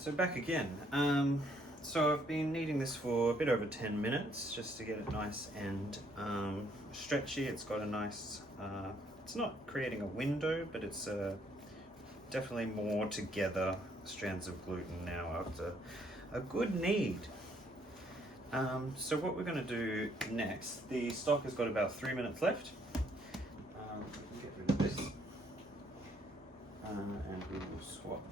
So back again. So I've been kneading this for a bit over 10 minutes just to get it nice and stretchy. It's got a nice, it's not creating a window, but it's definitely more together strands of gluten now after a good knead. So what we're going to do next, the stock has got about 3 minutes left. We can get rid of this and we will swap.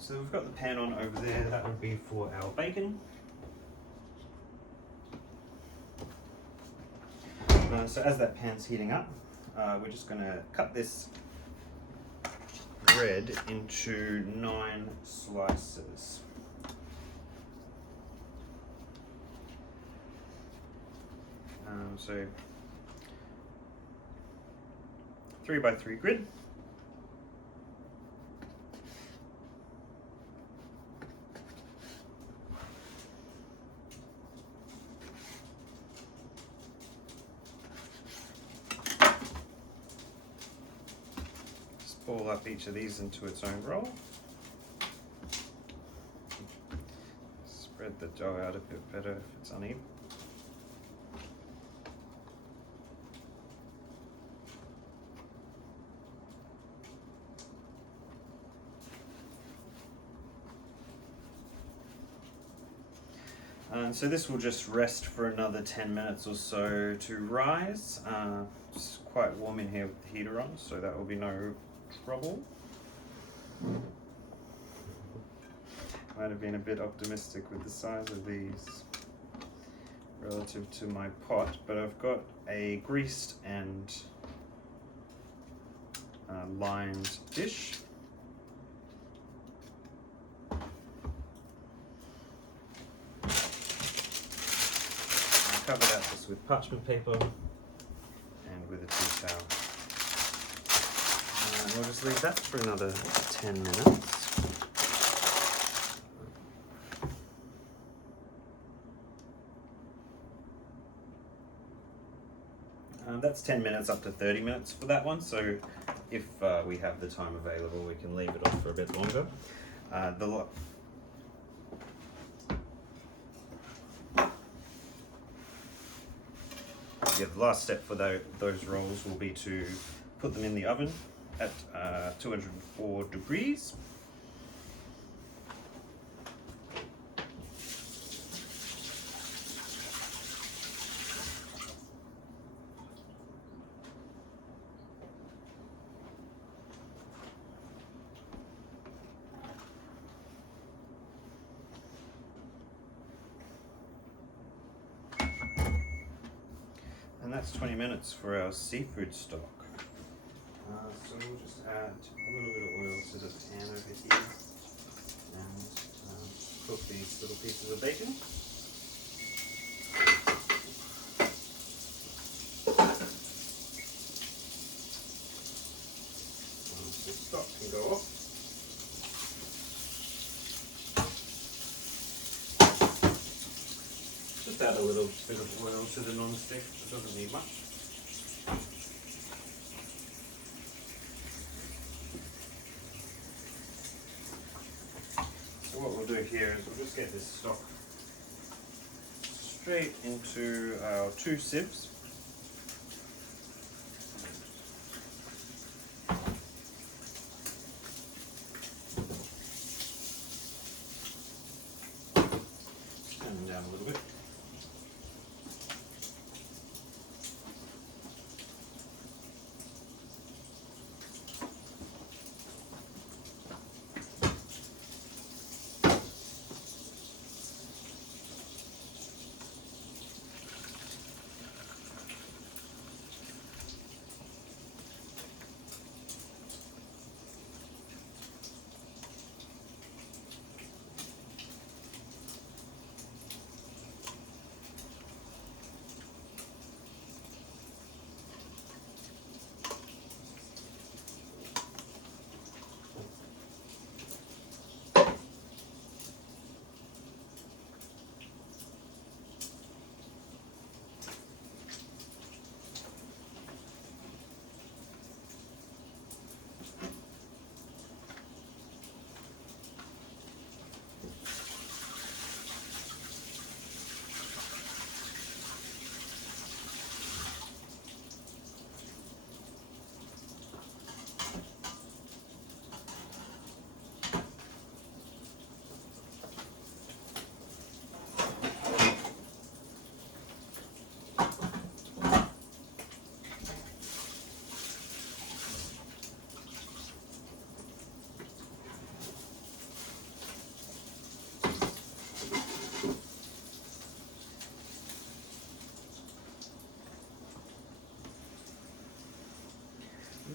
So we've got the pan on over there, that would be for our bacon. So as that pan's heating up, we're just going to cut this bread into 9 slices. So 3 by 3 grid. Ball up each of these into its own roll. Spread the dough out a bit better if it's uneven. And so this will just rest for another 10 minutes or so to rise. It's quite warm in here with the heater on, so that will be no trouble. Might have been a bit optimistic with the size of these relative to my pot, but I've got a greased and lined dish. I'll cover that just with parchment paper and with a tea towel. We'll just leave that for another 10 minutes. That's 10 minutes up to 30 minutes for that one, so if we have the time available, we can leave it off for a bit longer. The last step for those rolls will be to put them in the oven at 204 degrees. And that's 20 minutes for our seafood stock. So we'll just add a little bit of oil to the pan over here and cook these little pieces of bacon. The stock can go off. Just add a little bit of oil to the non-stick, it doesn't need much. So what we'll do here is we'll just get this stock straight into our 2 sieves. Turn them down a little bit.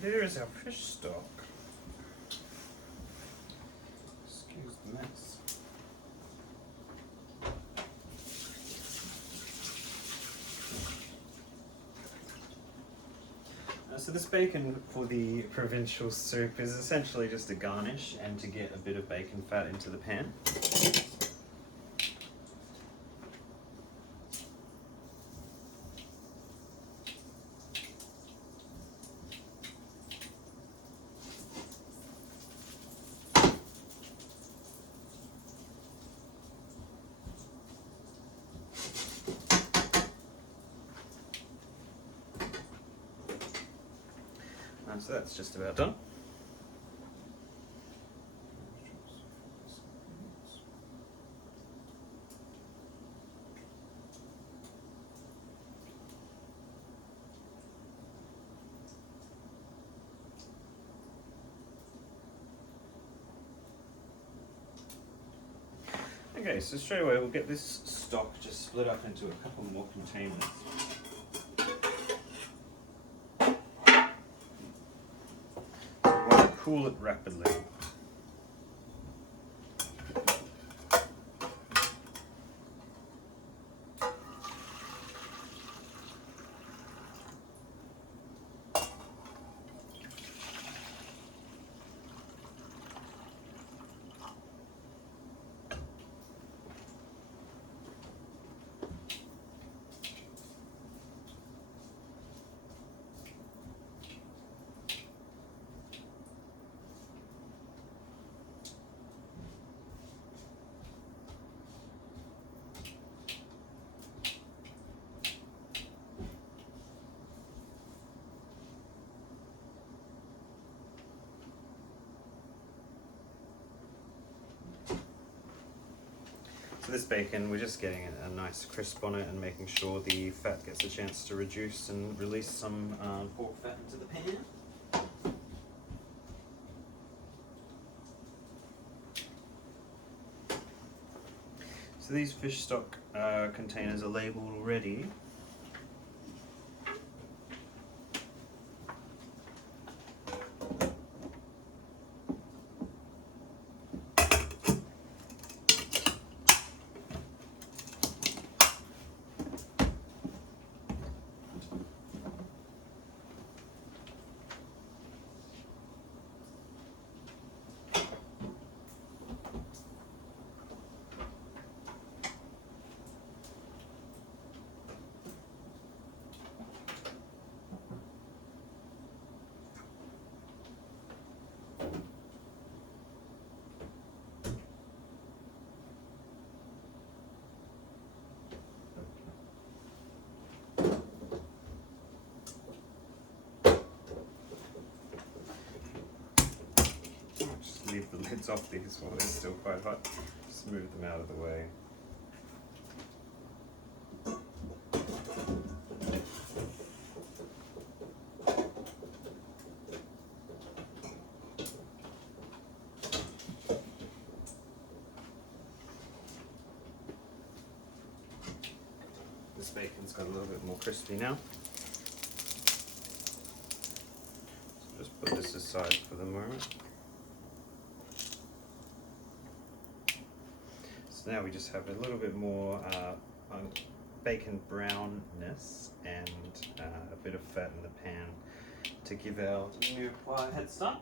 there is our fish stock. Excuse the mess. So this bacon for the provincial soup is essentially just a garnish and to get a bit of bacon fat into the pan. So that's just about done. Okay, so straight away we'll get this stock just split up into a couple more containers. Cool it rapidly. So this bacon, we're just getting a nice crisp on it and making sure the fat gets a chance to reduce and release some pork fat into the pan. So these fish stock containers are labelled already. Leave the lids off these while they're still quite hot. Just move them out of the way. This bacon's got a little bit more crispy now. So just put this aside for the moment. So now we just have a little bit more bacon brownness and a bit of fat in the pan to give our new pie a head start.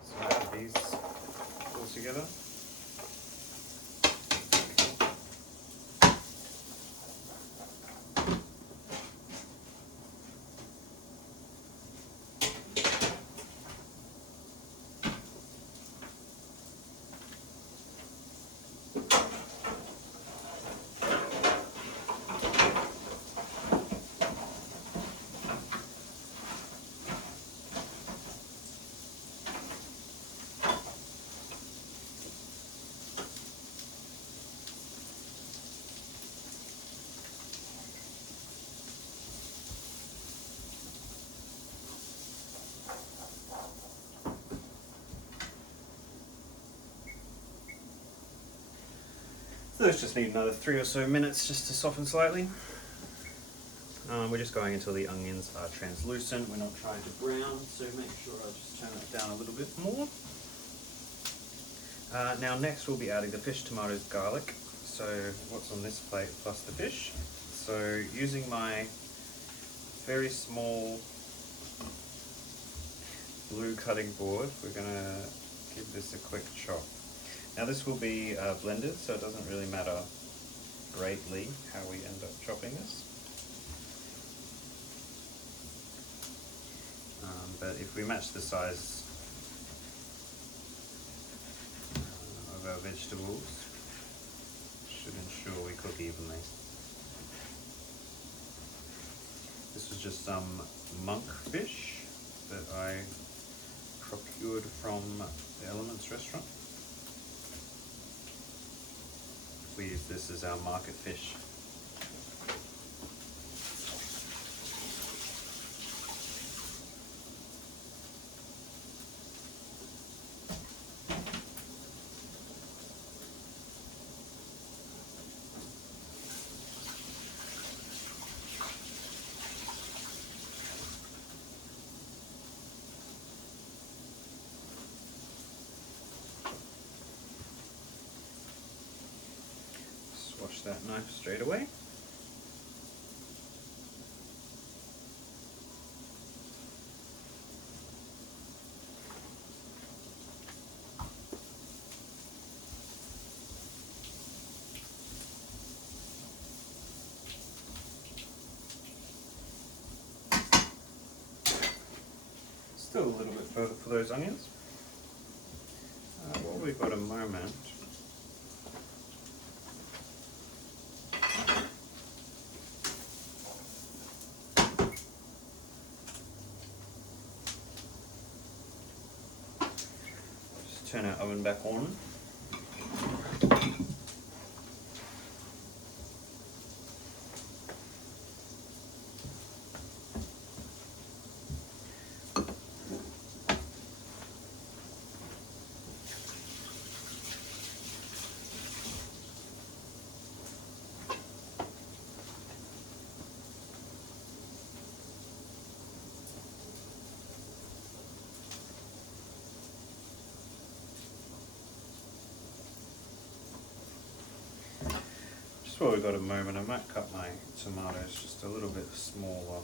So add these all together. So those just need another 3 or so minutes just to soften slightly. We're just going until the onions are translucent. We're not trying to brown, so make sure I'll just turn it down a little bit more. Now next we'll be adding the fish, tomatoes, garlic. So what's on this plate plus the fish. So using my very small blue cutting board, we're going to give this a quick chop. Now this will be blended, so it doesn't really matter greatly how we end up chopping this. But if we match the size of our vegetables, should ensure we cook evenly. This was just some monk fish that I procured from the Elements restaurant. We use this as our market fish. Wash that knife straight away. Still a little bit further for those onions. While we've got a moment, turn our oven back on. While we've got a moment, I might cut my tomatoes just a little bit smaller.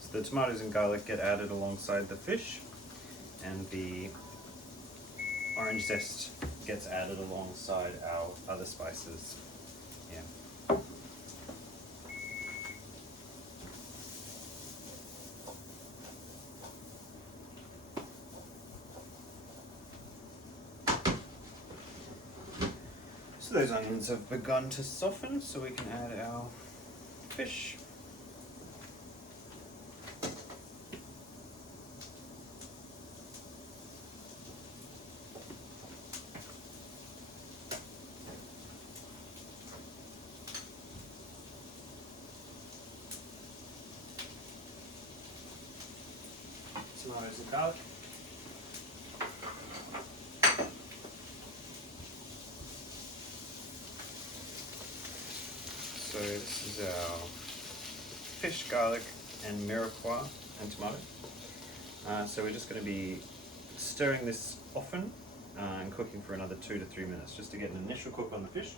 So the tomatoes and garlic get added alongside the fish, and the orange zest gets added alongside our other spices. Yeah. So those onions have begun to soften, so we can add our fish. Tomatoes and garlic. So this is our fish, garlic, and mirepoix and tomato. So we're just going to be stirring this often and cooking for another 2 to 3 minutes just to get an initial cook on the fish.